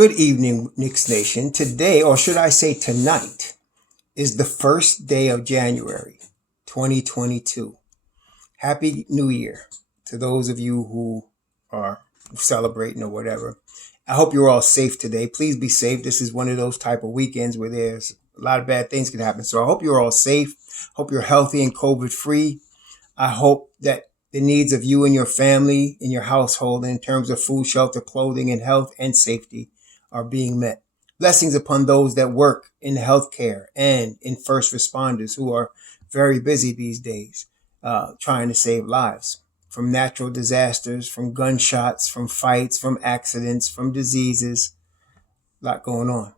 Good evening, Knicks Nation. Today, or should I say tonight, is the first day of January 2022. Happy New Year to those of you who are celebrating or whatever. I hope you're all safe today. Please be safe. This is one of those type of weekends where there's a lot of bad things can happen. So I hope you're all safe. Hope you're healthy and COVID free. I hope that the needs of you and your family and your household in terms of food, shelter, clothing, and health and safety are being met. Blessings upon those that work in healthcare and in first responders who are very busy these days, trying to save lives from natural disasters, from gunshots, from fights, from accidents, from diseases. A lot going on.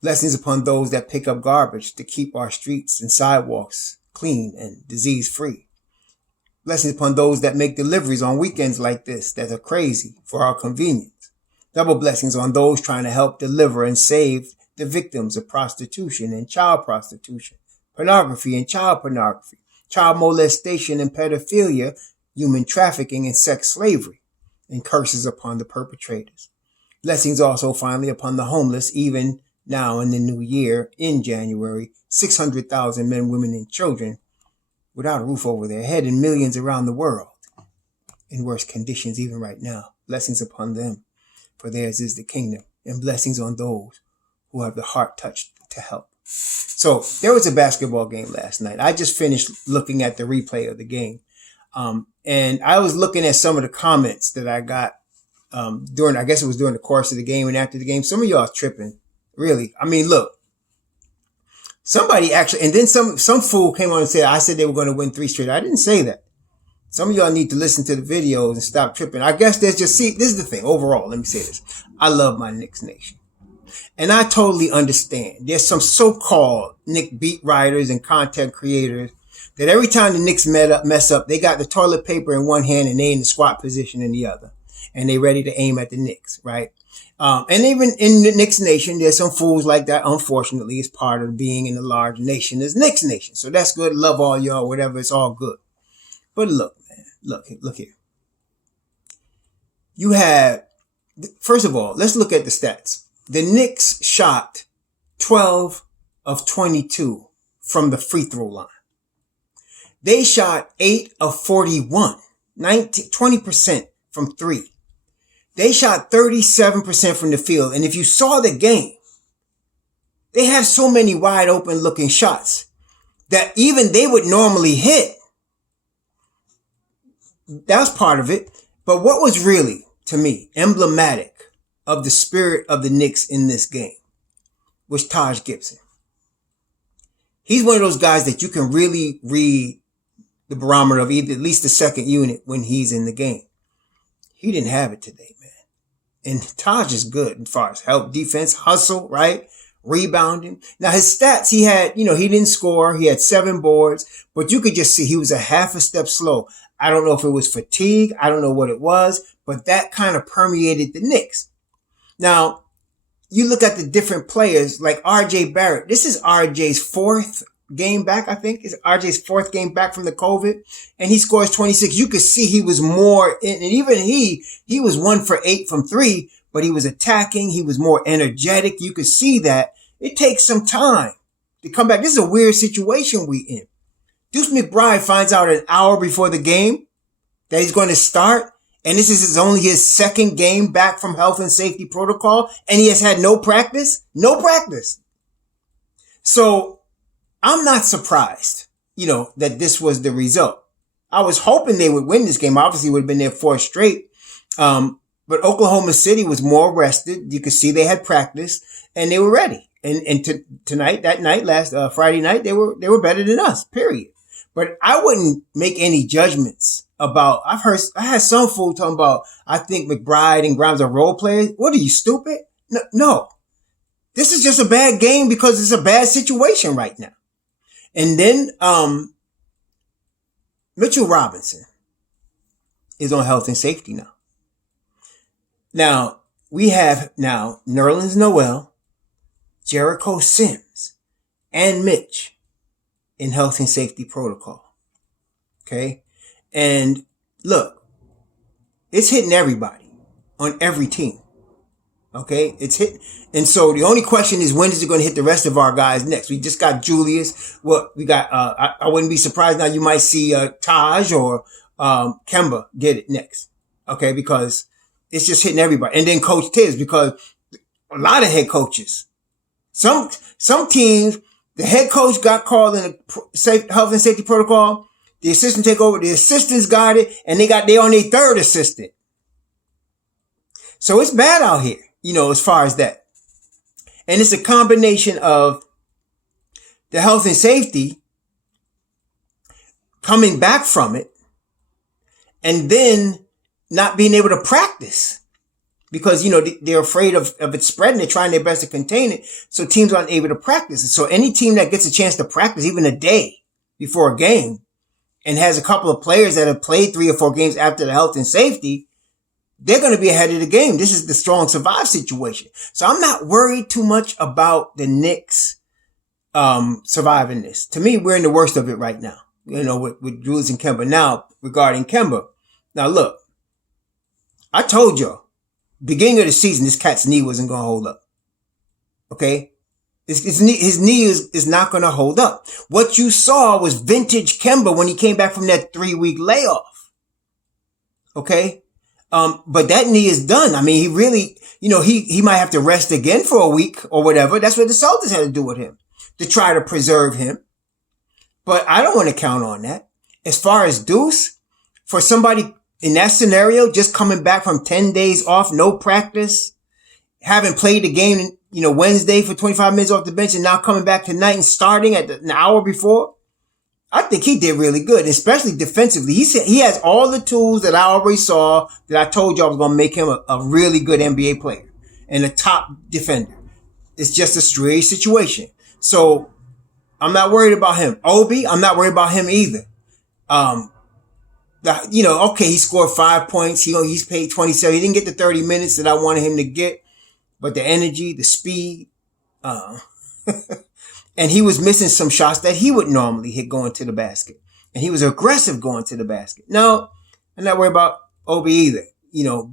Blessings upon those that pick up garbage to keep our streets and sidewalks clean and disease free. Blessings upon those that make deliveries on weekends like this that are crazy for our convenience. Double blessings on those trying to help deliver and save the victims of prostitution and child prostitution, pornography and child pornography, child molestation and pedophilia, human trafficking and sex slavery, and curses upon the perpetrators. Blessings also finally upon the homeless, even now in the new year, in January, 600,000 men, women, and children without a roof over their head and millions around the world in worse conditions even right now. Blessings upon them, for theirs is the kingdom, and blessings on those who have the heart touched to help. So there was a basketball game last night. I just finished looking at the replay of the game. And I was looking at some of the comments that I got during the course of the game and after the game. Some of y'all tripping, really. I mean, look, somebody actually, and then some fool came on and said, I said they were going to win 3 straight. I didn't say that. Some of y'all need to listen to the videos and stop tripping. I guess this is the thing. Overall, let me say this. I love my Knicks Nation. And I totally understand. There's some so-called Knicks beat writers and content creators that every time the Knicks mess up, they got the toilet paper in one hand and they in the squat position in the other. And they ready to aim at the Knicks, right? And even in the Knicks Nation, there's some fools like that. Unfortunately, it's part of being in a large nation. There's Knicks Nation. So that's good. Love all y'all, whatever. It's all good. But look, man, look here. You have, first of all, let's look at the stats. The Knicks shot 12 of 22 from the free throw line. They shot 8 of 41, 20% from 3. They shot 37% from the field. And if you saw the game, they have so many wide open looking shots that even they would normally hit. That's part of it. But what was really, to me, emblematic of the spirit of the Knicks in this game was Taj Gibson. He's one of those guys that you can really read the barometer of either at least the second unit when he's in the game. He didn't have it today, man. And Taj is good as far as help, defense, hustle, right? Rebounding. Now his stats, he had, he didn't score. He had 7 boards, but you could just see he was a half a step slow. I don't know if it was fatigue. I don't know what it was, but that kind of permeated the Knicks. Now, you look at the different players like RJ Barrett. This is RJ's 4th game back, I think. It's RJ's 4th game back from the COVID, and he scores 26. You could see he was more in, and even he was 1 for 8 from 3, but he was attacking. He was more energetic. You could see that it takes some time to come back. This is a weird situation we in. Deuce McBride finds out an hour before the game that he's going to start, and this is only his 2nd game back from health and safety protocol, and he has had no practice. No practice. So I'm not surprised, that this was the result. I was hoping they would win this game. Obviously, it would have been their 4th straight. But Oklahoma City was more rested. You could see they had practice and they were ready. And tonight, that night, last Friday night, they were better than us, period. But I wouldn't make any judgments about, I had some fool talking about, I think McBride and Grimes are role players. What are you, stupid? No. This is just a bad game because it's a bad situation right now. And then, Mitchell Robinson is on health and safety now. Now, we have Nerlens Noel, Jericho Sims, and Mitch in health and safety protocol. Okay? And look, it's hitting everybody on every team. Okay, it's hit, and so the only question is when is it going to hit the rest of our guys next? We just got Julius. Well, we got. I wouldn't be surprised now. You might see Taj or Kemba get it next. Okay, because it's just hitting everybody, and then Coach Tibbs, because a lot of head coaches, some teams, the head coach got called in a health and safety protocol. The assistant take over. The assistants got it, and they on their third assistant. So it's bad out here, as far as that. And it's a combination of the health and safety coming back from it and then not being able to practice because, they're afraid of it spreading. They're trying their best to contain it. So teams aren't able to practice. So any team that gets a chance to practice even a day before a game and has a couple of players that have played 3 or 4 games after the health and safety, they're going to be ahead of the game. This is the strong survive situation. So I'm not worried too much about the Knicks surviving this. To me, we're in the worst of it right now, with Julius and Kemba. Now, regarding Kemba. Now, look, I told y'all, beginning of the season, this cat's knee wasn't going to hold up. Okay? His knee is not going to hold up. What you saw was vintage Kemba when he came back from that 3-week layoff. Okay? But that knee is done. I mean, he really, he might have to rest again for a week or whatever. That's what the Celtics had to do with him to try to preserve him. But I don't want to count on that. As far as Deuce, for somebody in that scenario, just coming back from 10 days off, no practice, haven't played the game, Wednesday for 25 minutes off the bench and now coming back tonight and starting at an hour before. I think he did really good, especially defensively. He has all the tools that I already saw that I told you I was going to make him a really good NBA player and a top defender. It's just a strange situation. So I'm not worried about him. Obi, I'm not worried about him either. Okay, he scored 5 points. He's paid 27. He didn't get the 30 minutes that I wanted him to get, but the energy, the speed, and he was missing some shots that he would normally hit going to the basket. And he was aggressive going to the basket. No, I'm not worried about Obi either.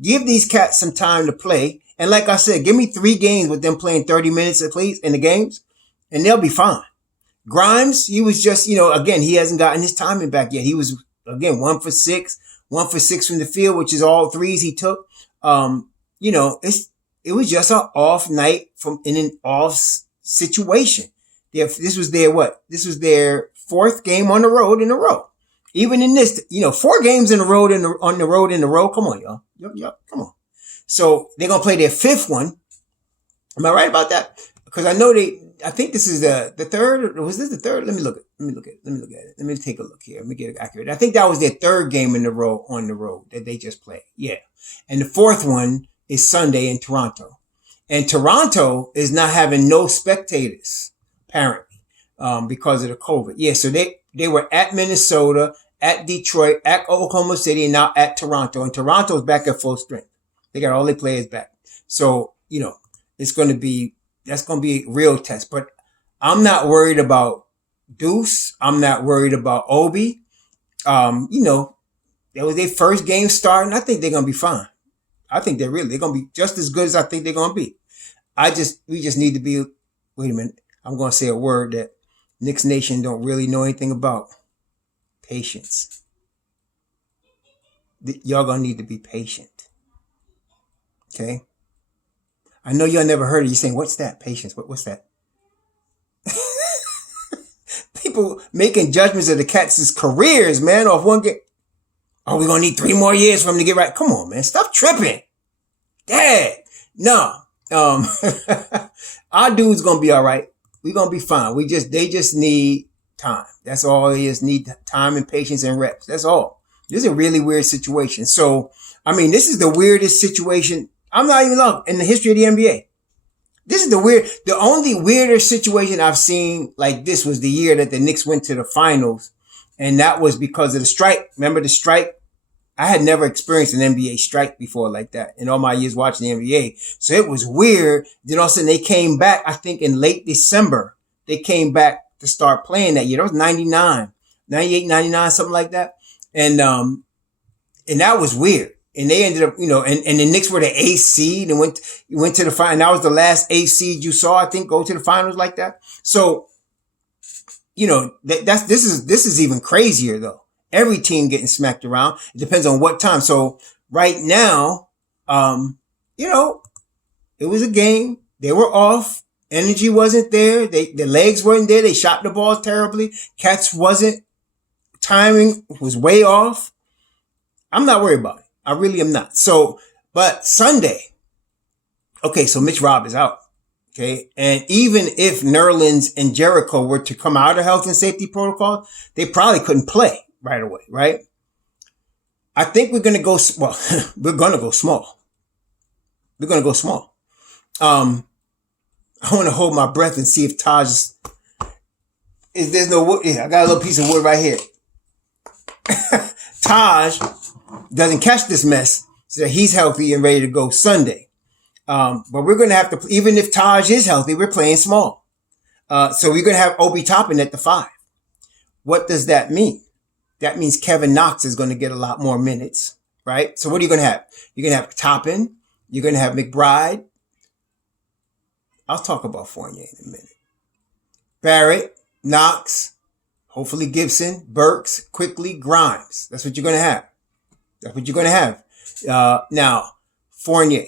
Give these cats some time to play. And like I said, give me 3 games with them playing 30 minutes at least in the games, and they'll be fine. Grimes, he was just, again, he hasn't gotten his timing back yet. He was, again, 1 for 6 from the field, which is all threes he took. It was just an off night in an off situation. This was their 4th game on the road in a row. Even in this, 4 games in a row on the road in a row. Come on, y'all. Yup, come on. So they're going to play their 5th one. Am I right about that? Because I think this is the 3rd, or was this the 3rd? Let me look at it. Let me take a look here. Let me get it accurate. I think that was their 3rd game in a row on the road that they just played. Yeah. And the 4th one is Sunday in Toronto. And Toronto is not having no spectators, apparently, because of the COVID. Yeah, so they were at Minnesota, at Detroit, at Oklahoma City, and now at Toronto. And Toronto's back at full strength. They got all their players back. So, that's going to be a real test. But I'm not worried about Deuce. I'm not worried about Obi. That was their first game starting. I think they're going to be fine. I think they're going to be just as good as I think they're going to be. We just need to be, wait a minute. I'm going to say a word that Knicks Nation don't really know anything about. Patience. Y'all going to need to be patient. Okay? I know y'all never heard it. You're saying, what's that? Patience. What's that? People making judgments of the Cats' careers, man, off one game. Oh, we're going to need 3 more years for him to get right. Come on, man. Stop tripping. Dad. No. Our dude's going to be all right. We're going to be fine. They just need time. That's all they just need, time and patience and reps. That's all. This is a really weird situation. So, this is the weirdest situation. I'm not even long in the history of the NBA. This is the only weirder situation I've seen like this was the year that the Knicks went to the finals. And that was because of the strike. Remember the strike? I had never experienced an NBA strike before like that in all my years watching the NBA. So it was weird. Then all of a sudden they came back, I think in late December, they came back to start playing that year. That was 98, 99, something like that. And that was weird. and they ended up, and the Knicks were the eighth seed and went to the final. That was the last eighth seed you saw, I think, go to the finals like that. So, this is even crazier though. Every team getting smacked around. It depends on what time. So right now, it was a game. They were off. Energy wasn't there. The legs weren't there. They shot the ball terribly. Catch wasn't. Timing was way off. I'm not worried about it. I really am not. So, but Sunday, okay, so Mitch Robb is out. Okay. And even if Nerlens and Jericho were to come out of health and safety protocol, they probably couldn't play right away, right? I think we're going to go, we're going to go small. We're going to go small. I want to hold my breath and see if there's no wood. Yeah, I got a little piece of wood right here. Taj doesn't catch this mess, so that he's healthy and ready to go Sunday. But we're going to have to, even if Taj is healthy, we're playing small. So we're going to have Obi Toppin at the 5. What does that mean? That means Kevin Knox is going to get a lot more minutes, right? So what are you going to have? You're going to have Toppin. You're going to have McBride. I'll talk about Fournier in a minute. Barrett, Knox, hopefully Gibson, Burks, Quickly, Grimes. That's what you're going to have. That's what you're going to have. Now, Fournier.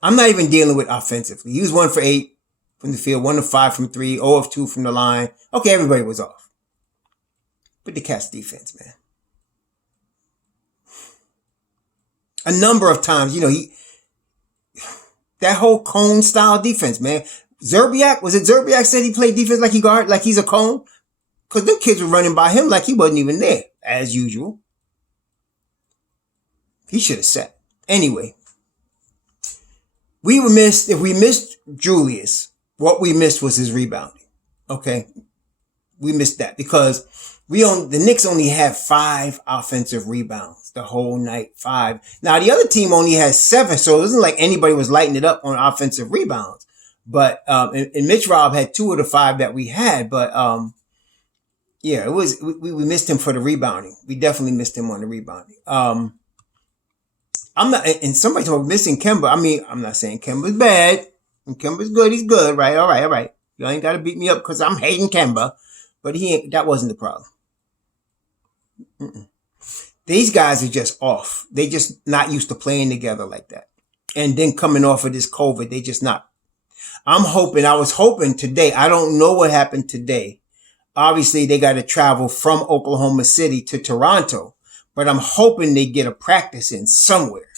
I'm not even dealing with offensively. He was 1 for 8 from the field, 1 of 5 from 3, 0 of 2 from the line. Okay, everybody was off. But the Cats defense, man. A number of times, that whole cone style defense, man. Zerbiak said he played defense like he's a cone? Because them kids were running by him like he wasn't even there, as usual. He should have sat. Anyway, if we missed Julius, what we missed was his rebounding. Okay? We missed that because the Knicks only had 5 offensive rebounds the whole night. 5. Now the other team only has 7, so it wasn't like anybody was lighting it up on offensive rebounds. But and Mitch Robb had 2 of the 5 that we had, but it was we missed him for the rebounding. We definitely missed him on the rebounding. I'm not, and somebody told me missing Kemba. I mean, I'm not saying Kemba's bad. And Kemba's good. He's good, right? All right. You ain't got to beat me up because I'm hating Kemba. But that wasn't the problem. These guys are just off. They just not used to playing together like that. And then coming off of this COVID, they just not. I was hoping today. I don't know what happened today. Obviously, they got to travel from Oklahoma City to Toronto. But I'm hoping they get a practice in somewhere.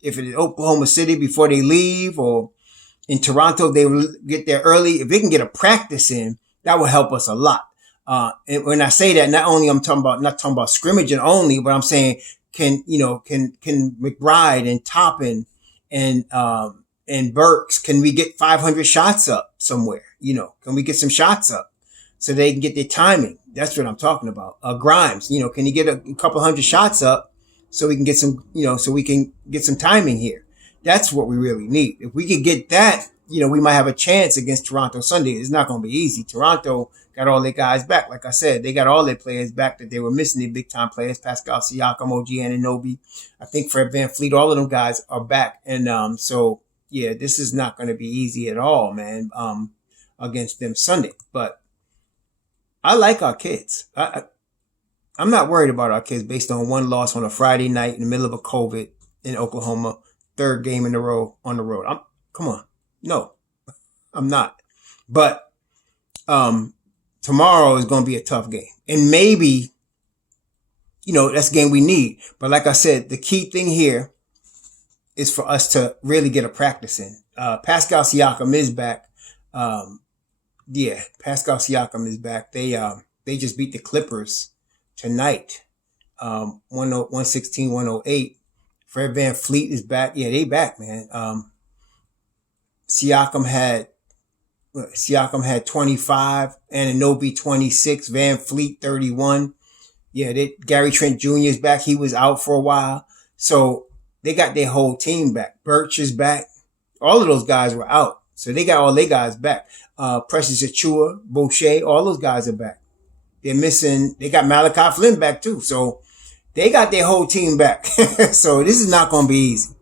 If it's Oklahoma City before they leave, or in Toronto, they will get there early. If they can get a practice in, that will help us a lot. And when I say that, not talking about scrimmaging only, but I'm saying can McBride and Toppin and Burks, can we get 500 shots up somewhere? Can we get some shots up so they can get their timing? That's what I'm talking about. Grimes, can you get a couple hundred shots up so we can get some, so we can get some timing here? That's what we really need. If we could get that, we might have a chance against Toronto Sunday. It's not going to be easy. Toronto got all their guys back. Like I said, they got all their players back that they were missing, the big time players. Pascal Siakam, OG Anunoby. I think Fred VanVleet, all of them guys are back. And this is not going to be easy at all, man, against them Sunday. But I like our kids. I'm not worried about our kids based on one loss on a Friday night in the middle of a COVID in Oklahoma, 3rd game in a row on the road. Come on. No, I'm not. But tomorrow is going to be a tough game. And maybe, that's a game we need. But like I said, the key thing here is for us to really get a practice in. Pascal Siakam is back. Pascal Siakam is back. They just beat the Clippers tonight. 116-108. Fred VanVleet is back. Yeah, they back, man. Siakam had 25, Anunoby 26, VanVleet 31. Yeah, Gary Trent Jr. is back. He was out for a while. So they got their whole team back. Birch is back. All of those guys were out. So they got all their guys back. Precious Achua, Boucher, all those guys are back. They got Malachi Flynn back too. So they got their whole team back. So this is not going to be easy.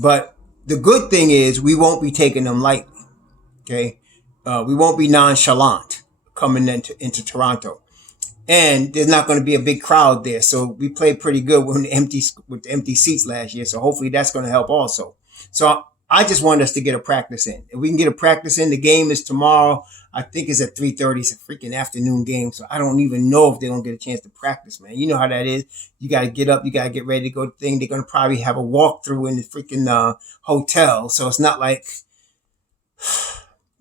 But the good thing is we won't be taking them lightly. Okay. We won't be nonchalant coming into Toronto. And there's not going to be a big crowd there. So we played pretty good with the empty seats last year. So hopefully that's going to help also. So I just want us to get a practice in. If we can get a practice in, the game is tomorrow. I think it's at 3:30. It's a freaking afternoon game. So I don't even know if they're going to get a chance to practice, man. You know how that is. You got to get up. You got to get ready to go to the thing. They're going to probably have a walkthrough in the freaking hotel. So it's not like...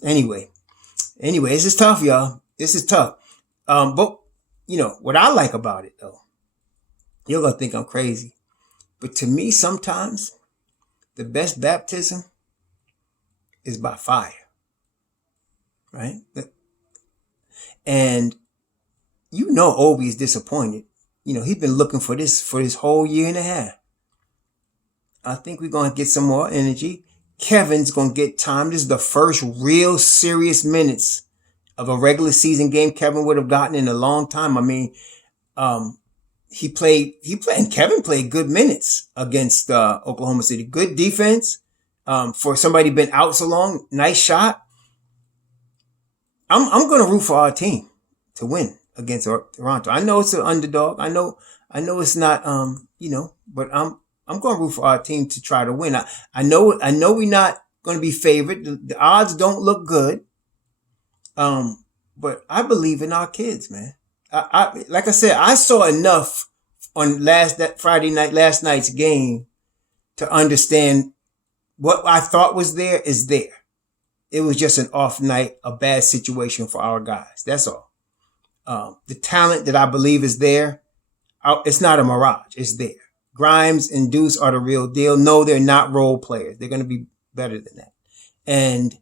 Anyway, this is tough, y'all. This is tough. But, you know, what I like about it, though, you're going to think I'm crazy. But to me, sometimes the best baptism is by fire. Right? And you know Obi is disappointed. You know, he's been looking for this whole year and a half. I think we're going to get some more energy. Kevin's going to get time. This is the first real serious minutes of a regular season game Kevin would have gotten in a long time. I mean, and Kevin played good minutes against Oklahoma City. Good defense for somebody been out so long. Nice shot. I'm going to root for our team to win against Toronto. I know it's an underdog. I know it's not, but I'm going to root for our team to try to win. I know we're not going to be favored. The odds don't look good. But I believe in our kids, man. I like I said, I saw enough on that Friday night, last night's game to understand what I thought was there is there. It was just an off night, a bad situation for our guys. That's all. The talent that I believe is there, it's not a mirage. It's there. Grimes and Deuce are the real deal. No, they're not role players. They're going to be better than that. And,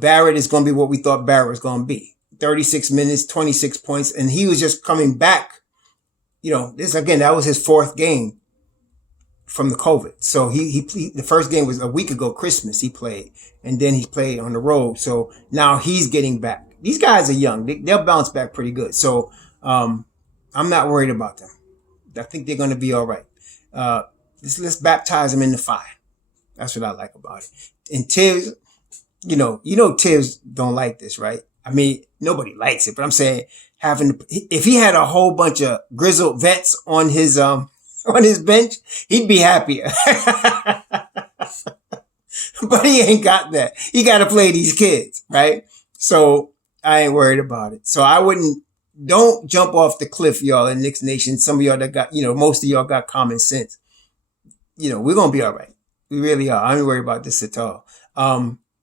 Barrett is going to be what we thought Barrett was going to be. 36 minutes, 26 points. And he was just coming back. That was his fourth game from the COVID. So the first game was a week ago, Christmas he played. And then he played on the road. So now he's getting back. These guys are young. They'll bounce back pretty good. So, I'm not worried about them. I think they're going to be all right. Let's baptize them in the fire. That's what I like about it. And Tibbs, Tibbs don't like this, right? I mean, nobody likes it, but I'm saying if he had a whole bunch of grizzled vets on his bench, he'd be happier. But he ain't got that. He got to play these kids, right? So I ain't worried about it. So don't jump off the cliff, y'all, in Knicks Nation. Some of y'all that got, most of y'all got common sense. We're going to be all right. We really are. I ain't worried about this at all.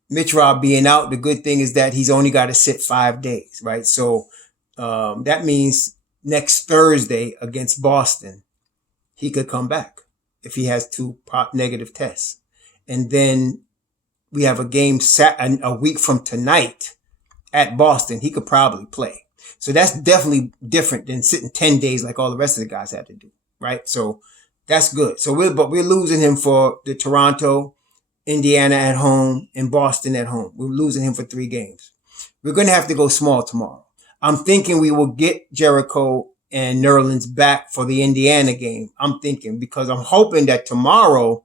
Mitch Rob being out, the good thing is that he's only got to sit 5 days, right? So, that means next Thursday against Boston, he could come back if he has 2 negative tests. And then we have a game a week from tonight at Boston. He could probably play. So that's definitely different than sitting 10 days like all the rest of the guys had to do, right? So that's good. So we're losing him for the Toronto, Indiana at home, and Boston at home. We're losing him for 3 games. We're going to have to go small tomorrow. I'm thinking we will get Jericho and Nerlens back for the Indiana game. I'm thinking because I'm hoping that tomorrow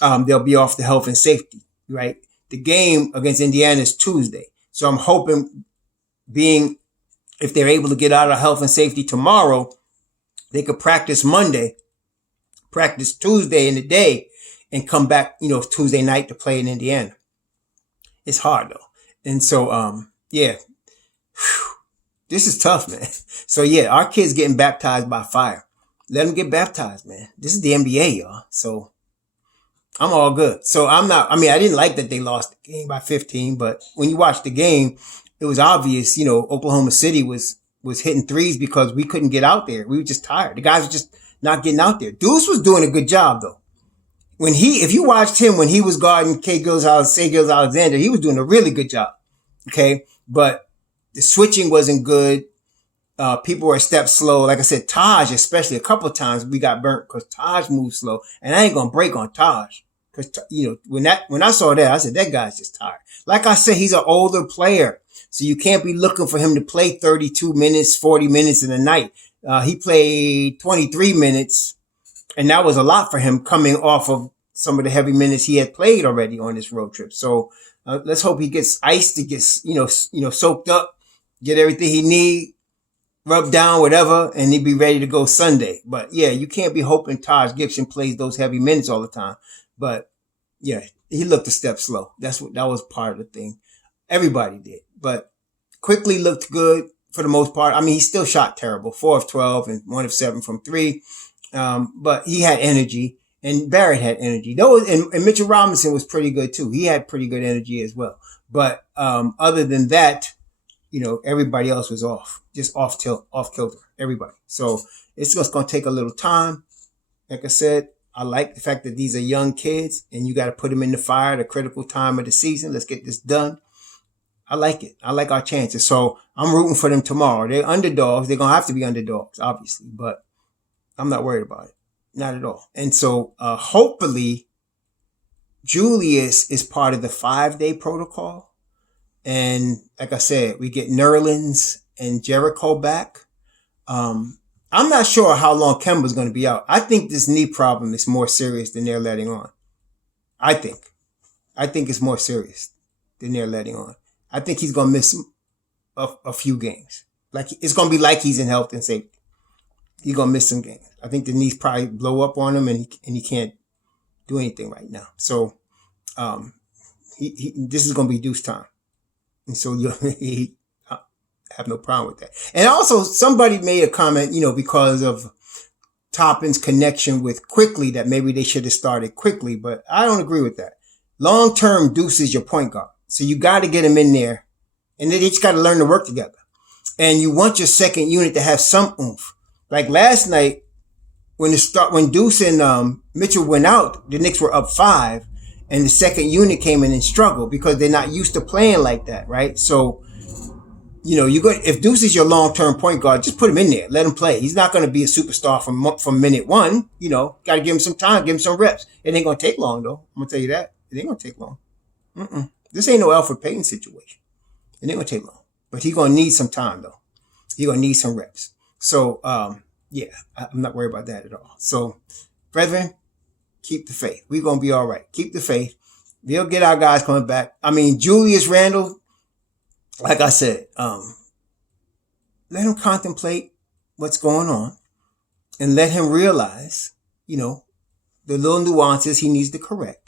they'll be off the health and safety, right? The game against Indiana is Tuesday. So I'm hoping if they're able to get out of health and safety tomorrow, they could practice Monday, practice Tuesday in the day, and come back, Tuesday night to play in Indiana. It's hard though. And so, this is tough, man. So our kids getting baptized by fire. Let them get baptized, man. This is the NBA, y'all. So I'm all good. So I didn't like that they lost the game by 15, but when you watch the game, it was obvious, Oklahoma City was hitting threes because we couldn't get out there. We were just tired. The guys were just not getting out there. Deuce was doing a good job though. If you watched him when he was guarding Shai Gilgeous-Alexander, he was doing a really good job. Okay. But the switching wasn't good. People were a step slow. Like I said, Taj, especially a couple of times we got burnt because Taj moved slow. And I ain't going to break on Taj. Because, when I saw that, I said, that guy's just tired. Like I said, he's an older player. So you can't be looking for him to play 32 minutes, 40 minutes in a night. He played 23 minutes, and that was a lot for him coming off of some of the heavy minutes he had played already on this road trip. So let's hope he gets iced, he gets soaked up, get everything he needs, rub down, whatever, and he'd be ready to go Sunday. But yeah, you can't be hoping Taj Gibson plays those heavy minutes all the time. But yeah, he looked a step slow. That was part of the thing. Everybody did. But Quickly looked good for the most part. I mean, he still shot terrible. 4 of 12 and 1 of 7 from 3. But he had energy, and Barrett had energy. And Mitchell Robinson was pretty good too. He had pretty good energy as well. But other than that, everybody else was off kilter, everybody. So it's just going to take a little time. Like I said, I like the fact that these are young kids and you got to put them in the fire at a critical time of the season. Let's get this done. I like it. I like our chances. So I'm rooting for them tomorrow. They're underdogs. They're going to have to be underdogs, obviously, but I'm not worried about it. Not at all. And so hopefully Julius is part of the 5-day protocol. And like I said, we get Nerlens and Jericho back. I'm not sure how long Kemba's going to be out. I think this knee problem is more serious than they're letting on. I think it's more serious than they're letting on. I think he's going to miss a few games. Like it's going to be like he's in health and safety. He's going to miss some games. I think the knees probably blow up on him and he can't do anything right now. So this is going to be deuce time. And so I have no problem with that. And also somebody made a comment, because of Toppin's connection with Quickly, that maybe they should have started Quickly, but I don't agree with that. Long-term, Deuce is your point guard. So you got to get him in there, and they just got to learn to work together. And you want your second unit to have some oomph. Like last night, when Deuce and Mitchell went out, the Knicks were up 5, and the second unit came in and struggled because they're not used to playing like that, right? So, if Deuce is your long-term point guard, just put him in there, let him play. He's not going to be a superstar from minute one. Got to give him some time, give him some reps. It ain't going to take long, though. I'm going to tell you that. It ain't going to take long. This ain't no Alfred Payton situation. It ain't going to take long. But he's going to need some time, though. He's going to need some reps. So, yeah, I'm not worried about that at all. So, brethren, keep the faith. We're going to be all right. Keep the faith. We'll get our guys coming back. I mean, Julius Randle, like I said, let him contemplate what's going on and let him realize, the little nuances he needs to correct.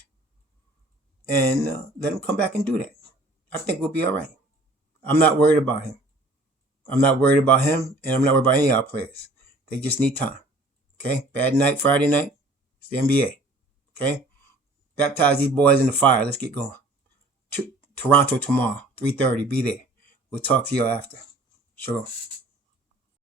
And let him come back and do that. I think we'll be all right. I'm not worried about him. I'm not worried about him, and I'm not worried about any of our players. They just need time. Okay? Bad night, Friday night. It's the NBA. Okay? Baptize these boys in the fire. Let's get going. Toronto tomorrow, 3:30. Be there. We'll talk to you after. Shalom.